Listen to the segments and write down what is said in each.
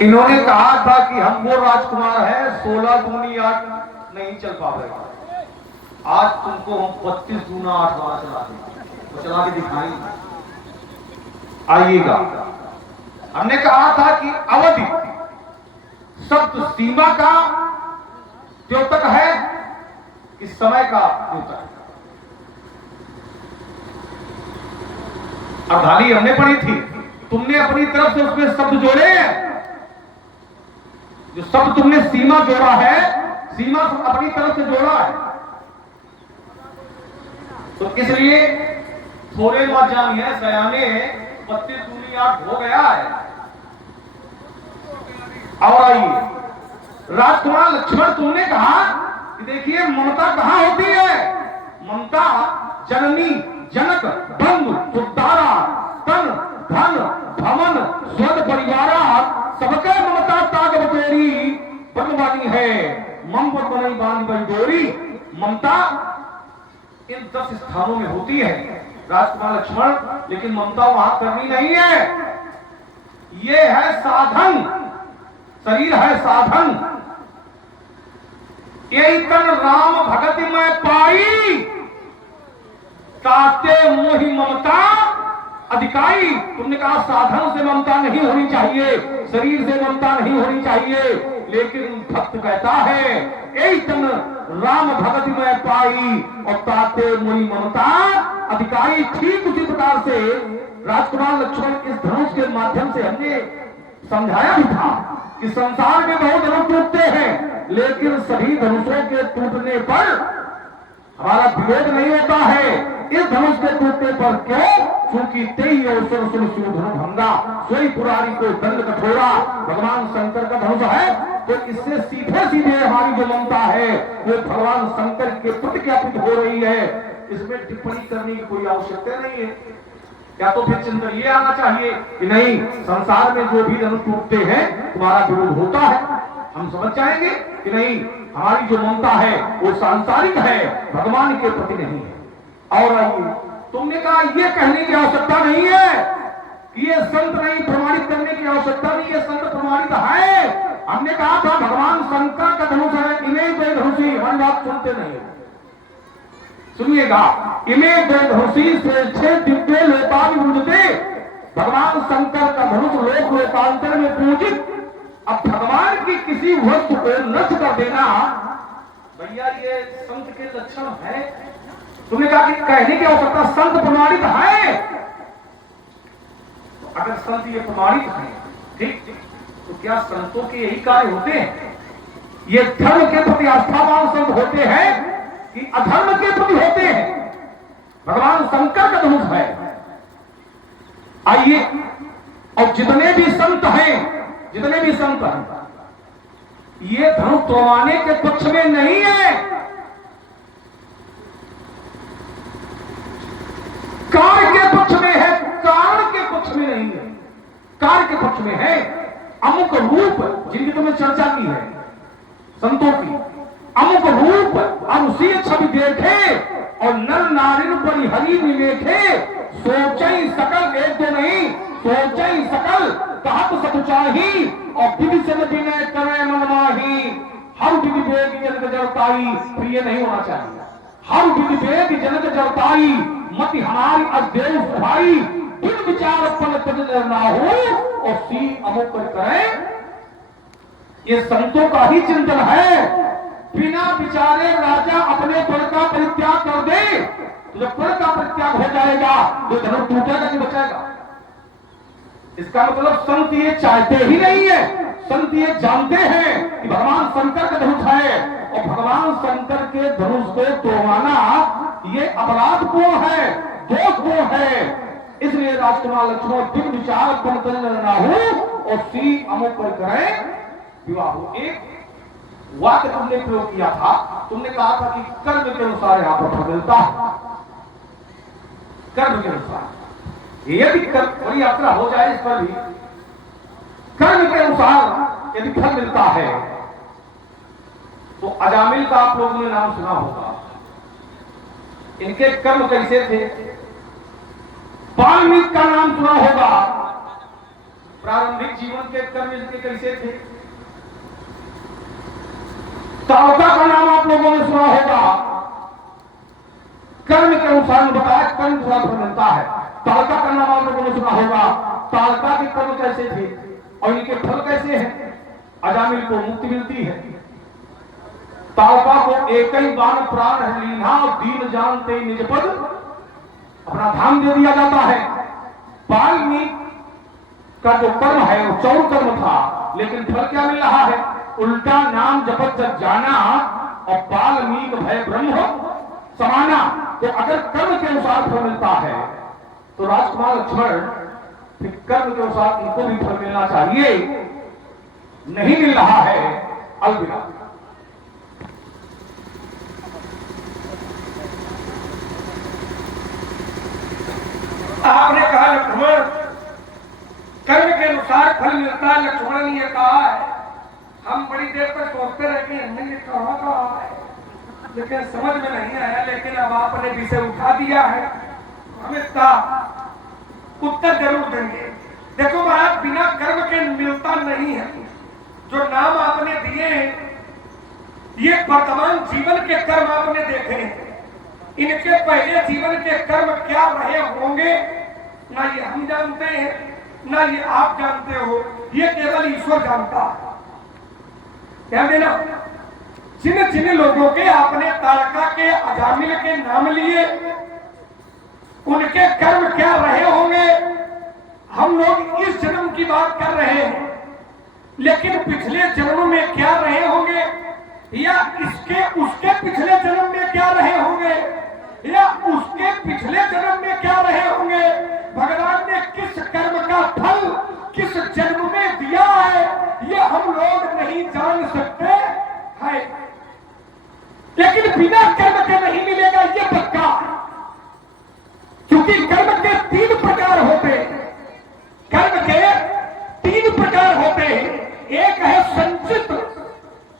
इन्होंने कहा था कि हम वो राजकुमार हैं 16 दूनी 8 नहीं चल पाएगा। आज तुमको हम 32 दूना 8 वाला चला देंगे, वो चला के दिखाएंगे। आइएगा। हमने कहा था कि अवधि शब्द सीमा का द्योतक है कि समय का द्योतक है। अर्धाली हमने पढ़ी थी, तुमने अपनी तरफ से उसमें शब्द जोड़े हैं। जो शब्द तुमने सीमा जोड़ा है, सीमा अपनी तरफ से जोड़ा है, तो इसलिए थोड़े मत जानिए सयाने 32 दूनी 8 हो गया है। और आइए राजकुमार लक्ष्मण, तुमने कहा कि देखिए ममता कहां होती है। ममता जननी जनक बंधु सुधारा तन धन भवन स्वर्ग परिवारा सबके ममता ताग बतेरी बनवानी है। मम पर बनाई बांध बई डोरी। ममता इन 10 स्थानों में होती है राजकुमार लक्ष्मण, लेकिन ममता वहां करनी नहीं है। ये है साधन, शरीर है साधन। यही तन राम भगति में पाई ताते मोहि ममता अधिकारी। तुमने कहा साधन से ममता नहीं होनी चाहिए, शरीर से ममता नहीं होनी चाहिए, लेकिन भक्त कहता है यही तन राम भगति में पाई और ताते मोहि ममता अधिकारी। ठीक उसी प्रकार से राजकुमार लक्ष्मण इस धनुष के माध्यम से हमने समझाया भी था कि संसार में बहुत धनुष टूटते हैं, लेकिन सभी धनुषों के टूटने पर हमारा विरोध नहीं होता है। इस धनुष के टूटने पर क्यों? क्योंकि तेई अवसर सुन धनु भंगा सोई पुरारी को दंड कठोरा। भगवान शंकर का धनुष है, तो इससे सीधे सीधे हमारी जो ममता है वो भगवान शंकर के प्रति ज्ञापित हो रही है। इसमें टिप्पणी करने की कोई आवश्यकता नहीं है। क्या तो फिर चिंतन ये आना चाहिए कि नहीं, संसार में जो भी धनुष टूटते हैं तुम्हारा विरोध होता है। हम समझ जाएंगे कि नहीं, हमारी जो ममता है वो सांसारिक है, भगवान के प्रति नहीं है। और आइए, तुमने कहा ये कहने की आवश्यकता नहीं है कि ये संत नहीं, प्रमाणित करने की आवश्यकता नहीं है, संत प्रमाणित है। हमने कहा था भगवान शंकर का धनुष है, इमें द्वय धनुषी। हमारी बात सुनते नहीं, सुनिएगा। इमें द्वय धनुषी से दिव्य लोकाभिमुदते। भगवान शंकर का धनुष लोक लोकांतर में पूजित। अब भगवान की किसी वस्तु को नष्ट कर देना, भैया ये संत के लक्षण है। तुमने कहा कि कहने की आवश्यकता, संत प्रमाणित है। तो अगर संत ये प्रमाणित है, ठीक, तो क्या संतों के यही कार्य होते हैं? ये धर्म के प्रति आस्थावान संत होते हैं कि अधर्म के प्रति होते हैं? भगवान शंकर का धनुष है। आइए, और जितने भी संत हैं, जितने भी संत हैं, ये धनुष तोड़वाने के पक्ष में नहीं है, कार्य के पक्ष में है, कारण के पक्ष में नहीं है। कार्य के पक्ष में है। अमुक रूप जिनकी तुमने चर्चा की है संतों की, अमुक रूप अनुशील छवि देखे और नर नारिन परिहरी निवेखे। सोचई सकल, एक दो नहीं, सोचई सकल कहत सब चाही और विधि से विनय करे मन माही। हर विधि वेद जनक जरताई, प्रिय नहीं होना चाहिए। हर विधि वेद जनक जरताई मति हमारी अध्यय भाई। बिन विचार फल तज ना हो और सी अमुक करें। ये संतों का ही चिंतन है। बिना विचारे राजा अपने पद का परित्याग कर दे, तो जब पद का परित्याग हो जाएगा तो धनुष टूटेगा नहीं बचाएगा। इसका मतलब संत ये चाहते ही नहीं है, संत ये जानते हैं कि भगवान शंकर का धनुष है और भगवान शंकर के धनुष को तोड़वाना ये अपराधपूर्ण है, दोषपूर्ण है। इसलिए राजकुमार लक्ष्मण बिन विचार पंतन ना हो और सी अमुक पर करें विवाह। एक वाक्य तुमने प्रयोग किया था, तुमने कहा था कि कर्म के अनुसार यहां पर फल मिलता है। कर्म के अनुसार यदि बड़ी यात्रा हो जाए, इस पर भी कर्म के अनुसार यदि फल मिलता है तो अजामिल का आप लोगों ने नाम सुना होगा। इनके कर्म कैसे थे? वाल्मीकि का नाम सुना होगा। प्रारंभिक जीवन के कर्म इसके कैसे थे? ताड़का का नाम आप लोगों ने सुना होगा। कर्म के अनुसार बताया, कर्म के अनुसार मिलता है। ताड़का का नाम आप लोगों ने सुना होगा। ताड़का के कर्म कैसे थे और इनके फल कैसे हैं? अजामिल को मुक्ति मिलती है। ताड़का को एक ही बाण प्राण लीना दीन जानते निज पद, अपना धाम दे दिया जाता है। वाल्मीकि का जो कर्म है वो चौर कर्म था, लेकिन फल क्या मिल रहा है? उल्टा नाम जपत जब जाना और वाल्मीकि भय ब्रह्म समाना। तो अगर कर्म के अनुसार फल मिलता है तो राजकुमार लक्ष्मण फिर कर्म के अनुसार इनको भी फल मिलना चाहिए, नहीं मिल रहा है। अलविदा। आपने कहा लक्ष्मण कर्म के अनुसार फल मिलता है। लक्ष्मण ने यह कहा है, हम बड़ी देर तक सोचते रहे कि हमने ये कहा है, लेकिन समझ में नहीं आया। लेकिन अब आपने विषय उठा दिया है, हम इसका उत्तर जरूर देंगे। देखो महाराज, बिना कर्म के मिलता नहीं है। जो नाम आपने दिए हैं, ये वर्तमान जीवन के कर्म आपने देखे हैं। इनके पहले जीवन के कर्म क्या रहे होंगे ना ये हम जानते हैं, ना ये आप जानते हो, ये केवल ईश्वर जानता है। क्या देना? जिन जिन लोगों के आपने ताड़का के अजामिल के नाम लिए, उनके कर्म क्या रहे होंगे? हम लोग इस जन्म की बात कर रहे हैं, लेकिन पिछले जन्म में क्या रहे होंगे, या इसके उसके पिछले जन्म में क्या रहे होंगे, या उसके पिछले जन्म में क्या रहे होंगे? भगवान ने किस कर्म का फल किस जन्म में दिया है, ये हम लोग नहीं जान सकते है। लेकिन बिना कर्म के नहीं मिलेगा, ये पक्का। क्योंकि कर्म के तीन प्रकार होते हैं। कर्म के तीन प्रकार होते हैं। एक है संचित,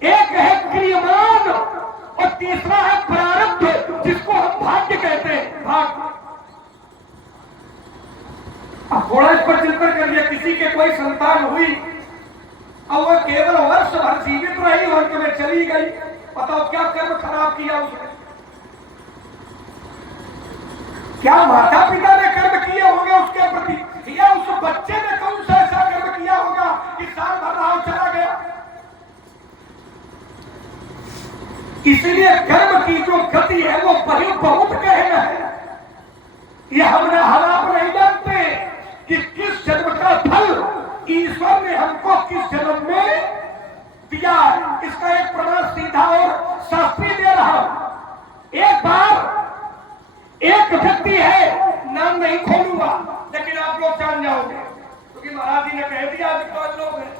एक है क्रियमान और तीसरा है प्रारब्ध, जिसको हम भाग्य कहते हैं। भाग्य। अब थोड़ा इस पर चिंतन करिए। किसी के कोई संतान हुई और वह केवल वर्ष भर जीवित रही, अंत में चली गई, बताओ क्या कर्म खराब किया उसने? क्या माता पिता ने कर्म किए होंगे उसके प्रति, या उस बच्चे ने कौन सा ऐसा कर्म किया होगा कि साल भर रहा चला गया? इसलिए कर्म की जो गति है वो बहुत गहन है। ये हम आप नहीं जानते कि किस जन्म का फल ईश्वर ने हमको किस जन्म में दिया। इसका एक प्रमाण सीधा और शास्त्रीय दे रहा हूं। एक बार एक व्यक्ति है, नाम नहीं खोलूंगा, लेकिन आप लोग जान जाओगे, क्योंकि महाराज जी ने कह दिया आज लोग हैं।